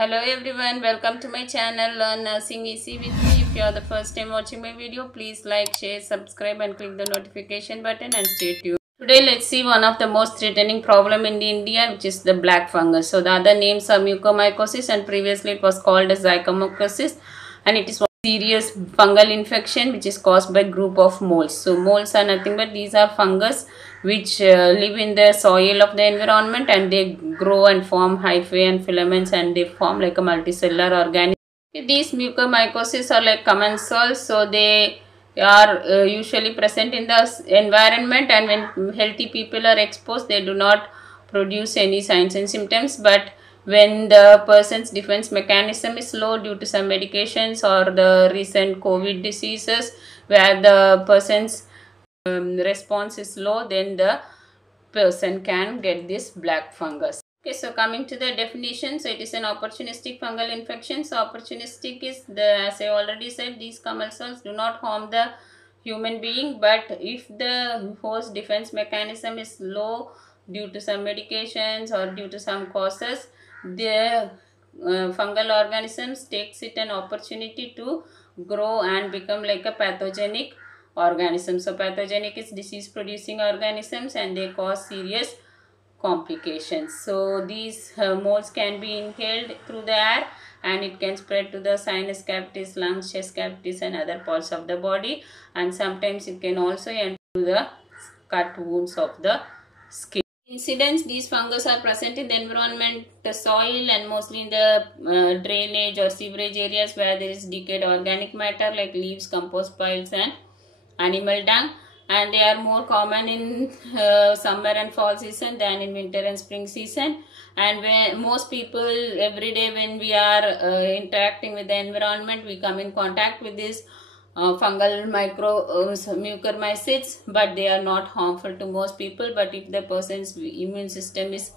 Hello everyone, welcome to my channel Learn Nursing Easy with me. If you are the first time watching my video, please like, share, subscribe and click the notification button and stay tuned. Today let's see one of the most threatening problem in India, which is the black fungus. So the other names are mucormycosis and previously it was called as zygomycosis, and it is one serious fungal infection which is caused by group of molds. So molds are nothing but these are fungus which live in the soil of the environment, and they grow and form hyphae and filaments, and they form like a multicellular organism. These mucormycosis are like commensals, so they are usually present in the environment, and when healthy people are exposed they do not produce any signs and symptoms, but when the person's defense mechanism is low due to some medications or the recent COVID diseases where the person's response is low, then the person can get this black fungus. Okay, so coming to the definition, so it is an opportunistic fungal infection. So opportunistic is as I already said, these commensals do not harm the human being, but if the host defense mechanism is low due to some medications or due to some causes, the fungal organisms takes it an opportunity to grow and become like a pathogenic organism. So pathogenic is disease producing organisms and they cause serious complications. So these molds can be inhaled through the air and it can spread to the sinus cavities, lungs, chest cavities and other parts of the body, and sometimes it can also enter the cut wounds of the skin. Incidents, these fungus are present in the environment, the soil, and mostly in the drainage or sewerage areas where there is decayed organic matter like leaves, compost piles and animal dung, and they are more common in summer and fall season than in winter and spring season. And when most people every day when we are interacting with the environment, we come in contact with this fungal mucormycosis, but they are not harmful to most people. But if the person's immune system is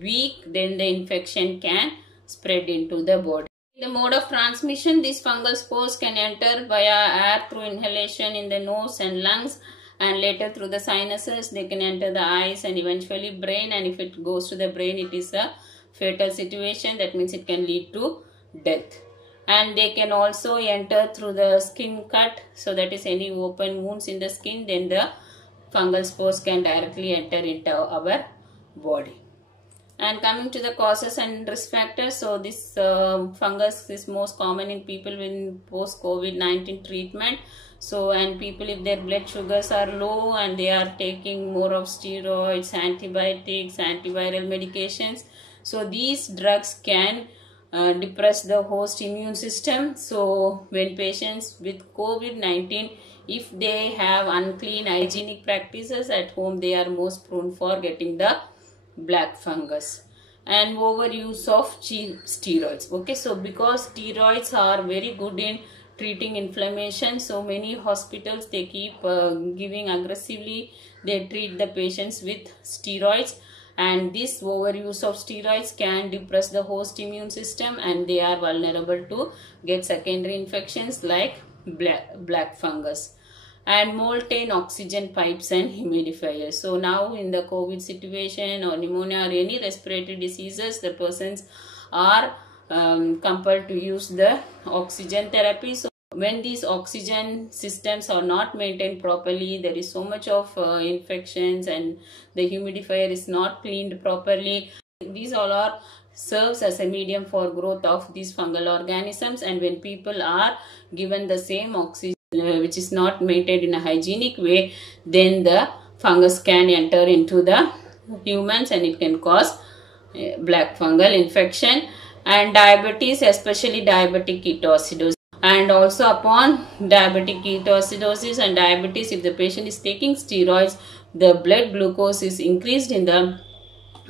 weak, then the infection can spread into the body. The mode of transmission, these fungal spores can enter via air through inhalation in the nose and lungs, and later through the sinuses. They can enter the eyes and eventually brain, and if it goes to the brain, it is a fatal situation. That means it can lead to death. And they can also enter through the skin cut, so that is any open wounds in the skin, then the fungal spores can directly enter into our body. And coming to the causes and risk factors, so this fungus is most common in people in post-COVID-19 treatment. So, and people if their blood sugars are low and they are taking more of steroids, antibiotics, antiviral medications, so these drugs can depress the host immune system. So when patients with COVID-19, if they have unclean hygienic practices at home, they are most prone for getting the black fungus. And overuse of steroids. Okay, so because steroids are very good in treating inflammation, so many hospitals they keep giving aggressively, they treat the patients with steroids, and this overuse of steroids can depress the host immune system and they are vulnerable to get secondary infections like black fungus. And molten oxygen pipes and humidifiers. So now in the COVID situation or pneumonia or any respiratory diseases, the persons are compelled to use the oxygen therapy. So when these oxygen systems are not maintained properly, there is so much of infections and the humidifier is not cleaned properly. These all are serves as a medium for growth of these fungal organisms, and when people are given the same oxygen which is not maintained in a hygienic way, then the fungus can enter into the humans and it can cause black fungal infection. And diabetes, especially diabetic ketoacidosis. And also upon diabetic ketoacidosis and diabetes, if the patient is taking steroids, the blood glucose is increased in the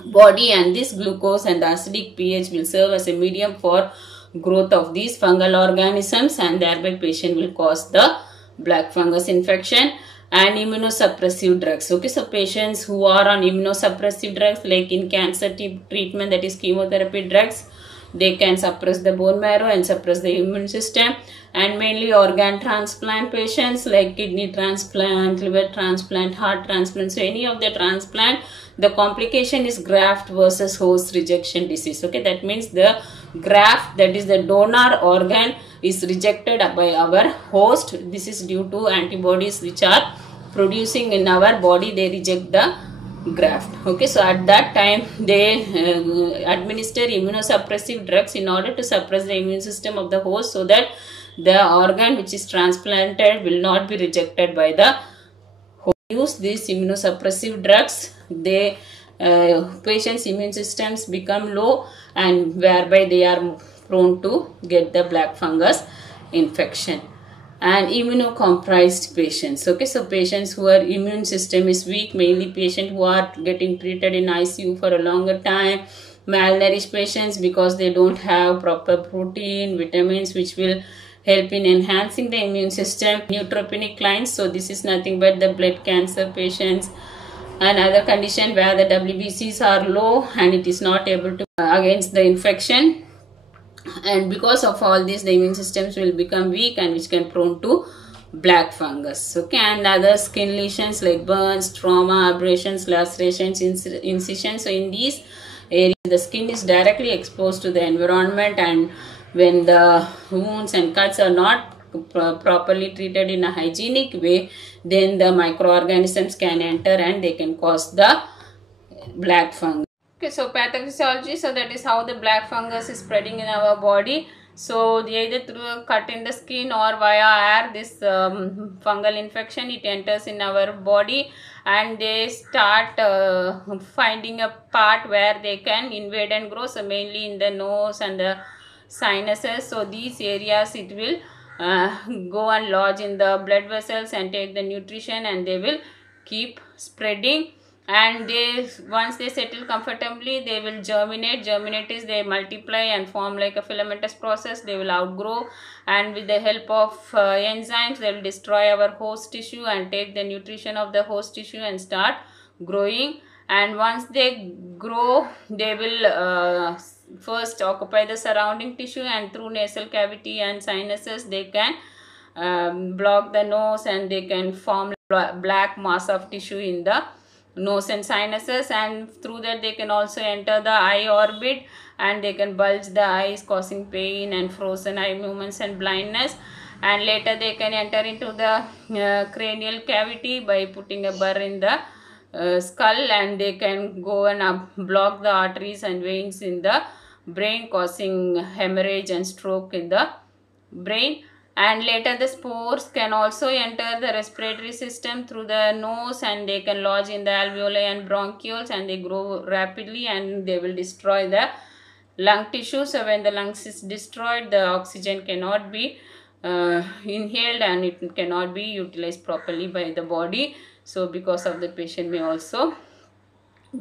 body, and this glucose and the acidic pH will serve as a medium for growth of these fungal organisms, and thereby patient will cause the black fungus infection. And immunosuppressive drugs. Okay, so patients who are on immunosuppressive drugs like in cancer treatment, that is chemotherapy drugs, they can suppress the bone marrow and suppress the immune system. And mainly organ transplant patients like kidney transplant, liver transplant, heart transplant. So any of the transplant, the complication is graft versus host rejection disease. Okay, that means the graft, that is the donor organ, is rejected by our host. This is due to antibodies which are producing in our body. They reject the graft. Okay, so at that time they administer immunosuppressive drugs in order to suppress the immune system of the host, so that the organ which is transplanted will not be rejected by the host. Use these immunosuppressive drugs, they patient's immune systems become low, and whereby they are prone to get the black fungus infection. And immunocompromised patients. Okay, so patients who are immune system is weak, mainly patients who are getting treated in ICU for a longer time, malnourished patients because they don't have proper protein, vitamins which will help in enhancing the immune system, neutropenic lines, so this is nothing but the blood cancer patients and other condition where the WBCs are low and it is not able to against the infection. And because of all this, the immune systems will become weak and which can prone to black fungus. Okay, and other skin lesions like burns, trauma, abrasions, lacerations, incisions. So in these areas, the skin is directly exposed to the environment, and when the wounds and cuts are not properly treated in a hygienic way, then the microorganisms can enter and they can cause the black fungus. Okay, so pathophysiology, so that is how the black fungus is spreading in our body. So either through a cut in the skin or via air, this fungal infection, it enters in our body and they start finding a part where they can invade and grow, so mainly in the nose and the sinuses. So these areas it will go and lodge in the blood vessels and take the nutrition, and they will keep spreading. And they, once they settle comfortably, they will germinate. Germinate is they multiply and form like a filamentous process. They will outgrow, and with the help of enzymes, they will destroy our host tissue and take the nutrition of the host tissue and start growing. And once they grow, they will first occupy the surrounding tissue, and through nasal cavity and sinuses they can block the nose, and they can form black mass of tissue in the nose and sinuses, and through that they can also enter the eye orbit and they can bulge the eyes, causing pain and frozen eye movements and blindness. And later they can enter into the cranial cavity by putting a burr in the skull, and they can go and block the arteries and veins in the brain, causing hemorrhage and stroke in the brain. And later the spores can also enter the respiratory system through the nose, and they can lodge in the alveoli and bronchioles, and they grow rapidly and they will destroy the lung tissue. So when the lungs is destroyed, the oxygen cannot be inhaled and it cannot be utilized properly by the body. So because of the patient may also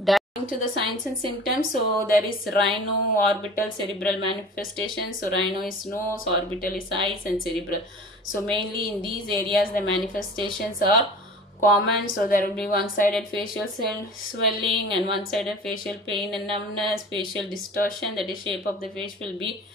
die. To the signs and symptoms, so there is rhino orbital cerebral manifestation. So rhino is nose, orbital is eyes, and cerebral. So mainly in these areas the manifestations are common. So there will be one-sided facial swelling and one-sided facial pain and numbness, facial distortion, that is shape of the face will be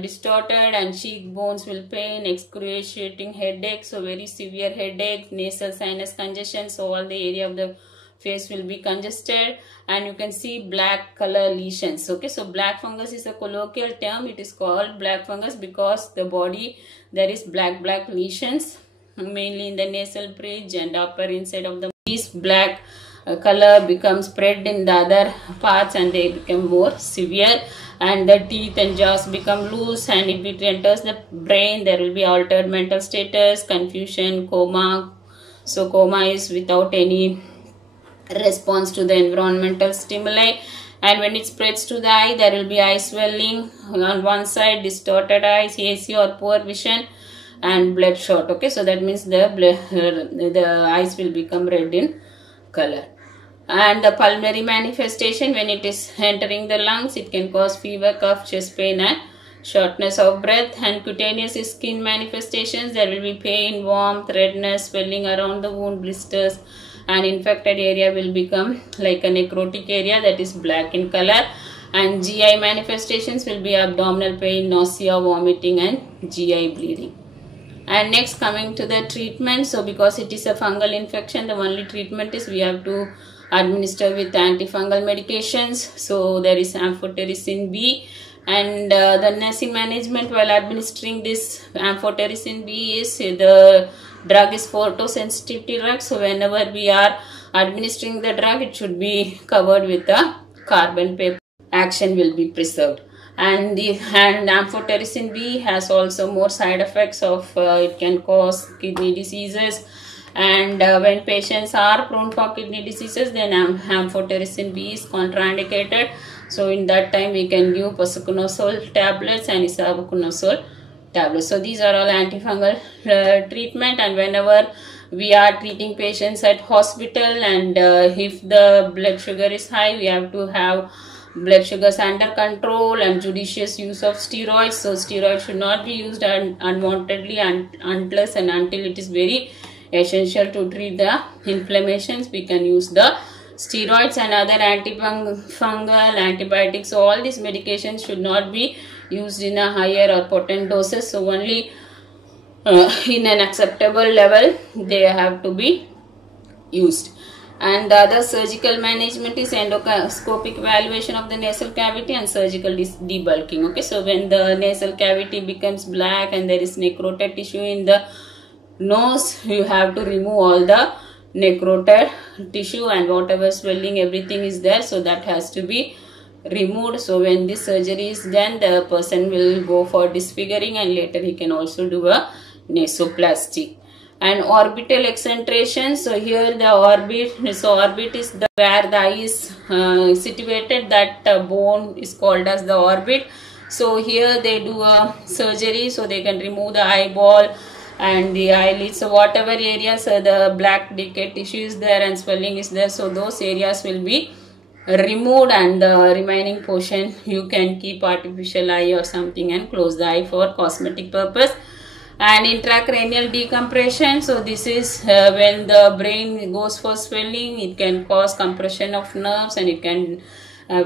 distorted, and cheek bones will pain, excruciating headache, so very severe headache, nasal sinus congestion, so all the area of the face will be congested, and you can see black color lesions. Okay, so black fungus is a colloquial term. It is called black fungus because the body there is black lesions mainly in the nasal bridge and upper inside of the. This black color becomes spread in the other parts and they become more severe, and the teeth and jaws become loose, and if it enters the brain there will be altered mental status, confusion, coma. So coma is without any response to the environmental stimuli. And when it spreads to the eye, there will be eye swelling on one side, distorted eyes, hazy or poor vision, and bloodshot. Okay, so that means the eyes will become red in color. And the pulmonary manifestation, when it is entering the lungs, it can cause fever, cough, chest pain, and shortness of breath. And cutaneous skin manifestations, there will be pain, warmth, redness, swelling around the wound, blisters, and infected area will become like a necrotic area, that is black in color. And GI manifestations will be abdominal pain, nausea, vomiting, and GI bleeding. And next, coming to the treatment, so because it is a fungal infection, the only treatment is we have to administer with antifungal medications. So there is amphotericin B And the nursing management while administering this amphotericin B is the drug is photosensitivity drug. So whenever we are administering the drug, it should be covered with a carbon paper. Action will be preserved. And amphotericin B has also more side effects of it can cause kidney diseases. And when patients are prone for kidney diseases, then amphotericin B is contraindicated. So in that time we can give posaconazole tablets and isavuconazole tablets. So these are all antifungal treatment. And whenever we are treating patients at hospital, and if the blood sugar is high, we have to have blood sugars under control and judicious use of steroids. So steroids should not be used unwantedly unless and until it is very essential to treat the inflammations. We can use the steroids and other antifungal antibiotics. So all these medications should not be used in a higher or potent doses. So only in an acceptable level they have to be used. And the other surgical management is endoscopic evaluation of the nasal cavity and surgical debulking. Okay, so when the nasal cavity becomes black and there is necroted tissue in the nose, you have to remove all the necroted tissue and whatever swelling, everything is there, so that has to be removed. So when this surgery is done, the person will go for disfiguring, and later he can also do a nasoplasty. And orbital exentration. So here the orbit, so orbit is where the eye is situated. That bone is called as the orbit. So here they do a surgery, so they can remove the eyeball and the eyelids. So whatever areas the black decayed tissue is there and swelling is there, so those areas will be removed, and the remaining portion you can keep artificial eye or something and close the eye for cosmetic purpose. And intracranial decompression. So this is when the brain goes for swelling, it can cause compression of nerves and it can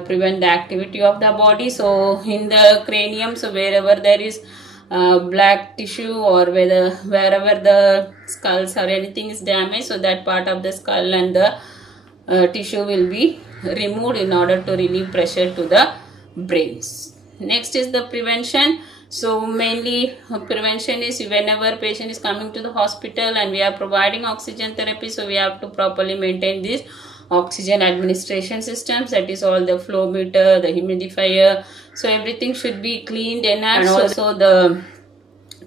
prevent the activity of the body. So in the cranium, so wherever there is black tissue or wherever the skulls or anything is damaged, so that part of the skull and the tissue will be removed in order to relieve pressure to the brains. Next is the prevention. So mainly prevention is whenever patient is coming to the hospital and we are providing oxygen therapy, so we have to properly maintain these oxygen administration systems, that is all the flow meter, the humidifier, so everything should be cleaned enough. And also the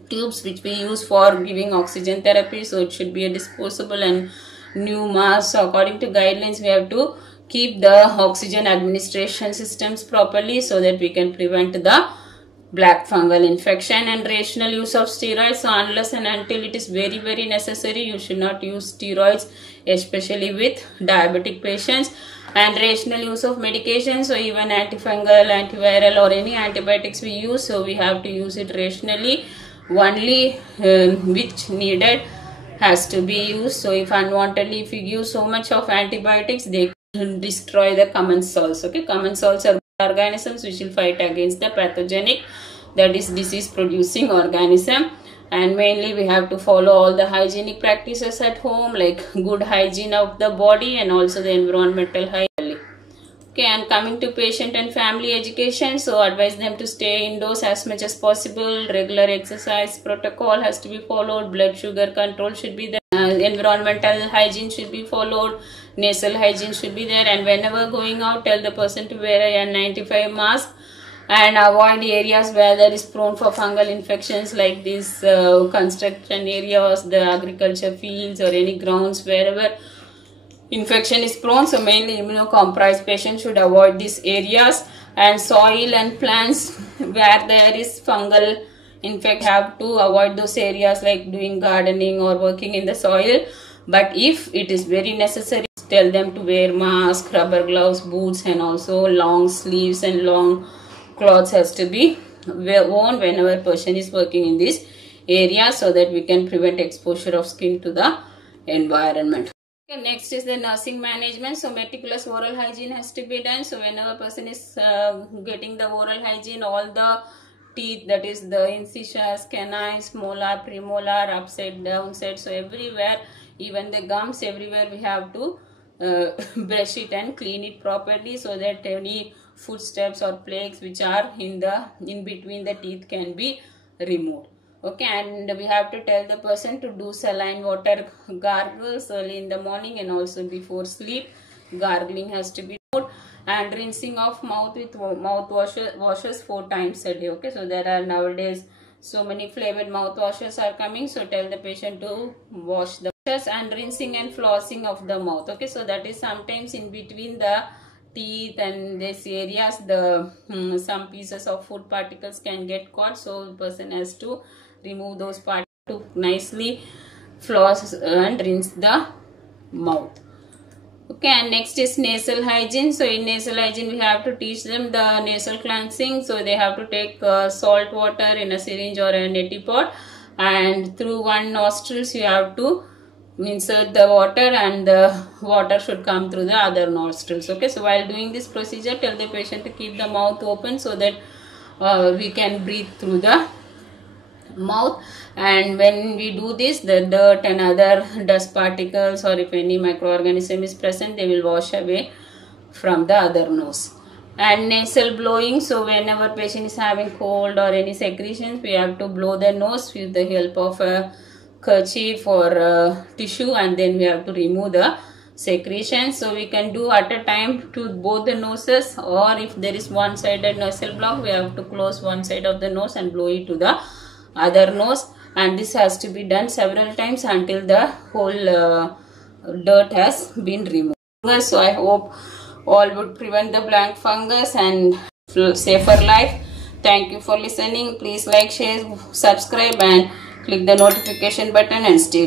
tubes which we use for giving oxygen therapy, so it should be a disposable and new mask. So according to guidelines, we have to keep the oxygen administration systems properly so that we can prevent the black fungal infection. And rational use of steroids. So unless and until it is very necessary, you should not use steroids, especially with diabetic patients. And rational use of medication. So even antifungal, antiviral or any antibiotics we use, so we have to use it rationally. Only which needed has to be used. So if unwantedly, if you use so much of antibiotics, they destroy the commensals. Okay, commensals are organisms which will fight against the pathogenic, that is disease producing organism. And mainly we have to follow all the hygienic practices at home, like good hygiene of the body and also the environmental hygiene. Okay, and coming to patient and family education, so advise them to stay indoors as much as possible. Regular exercise protocol has to be followed. Blood sugar control should be there. Environmental hygiene should be followed. Nasal hygiene should be there. And whenever going out, tell the person to wear a N95 mask and avoid areas where there is prone for fungal infections, like these construction areas, the agriculture fields or any grounds wherever infection is prone. So mainly immunocompromised patients should avoid these areas. And soil and plants where there is fungal infection, have to avoid those areas, like doing gardening or working in the soil. But if it is very necessary, tell them to wear mask, rubber gloves, boots, and also long sleeves and long clothes has to be worn whenever person is working in this area, so that we can prevent exposure of skin to the environment. Okay, next is the nursing management. So meticulous oral hygiene has to be done. So whenever person is getting the oral hygiene, all the teeth, that is the incisors, canines, molar, premolar, upside, downside, so everywhere, even the gums, everywhere we have to brush it and clean it properly, so that any footsteps or plaques which are in between the teeth can be removed. Okay, and we have to tell the person to do saline water gargles early in the morning and also before sleep. Gargling has to be done, and rinsing of mouth with mouth washes 4 times a day. Okay, so there are nowadays so many flavored mouthwashes are coming, so tell the patient to wash the and rinsing and flossing of the mouth. Okay, so that is sometimes in between the teeth and these areas the some pieces of food particles can get caught, so the person has to remove those parts to nicely floss and rinse the mouth. Okay, and next is nasal hygiene. So in nasal hygiene we have to teach them the nasal cleansing. So they have to take salt water in a syringe or a neti pot, and through one nostrils you have to insert the water, and the water should come through the other nostrils. Okay, so while doing this procedure, tell the patient to keep the mouth open so that we can breathe through the mouth. And when we do this, the dirt and other dust particles or if any microorganism is present, they will wash away from the other nose. And nasal blowing, so whenever patient is having cold or any secretions, we have to blow the nose with the help of a kerchief or tissue, and then we have to remove the secretions. So we can do at a time to both the noses, or if there is one-sided nasal block, we have to close one side of the nose and blow it to the other nose, and this has to be done several times until the whole dirt has been removed. So I hope all would prevent the blank fungus and safer life. Thank you for listening. Please like, share, subscribe and click the notification button and stay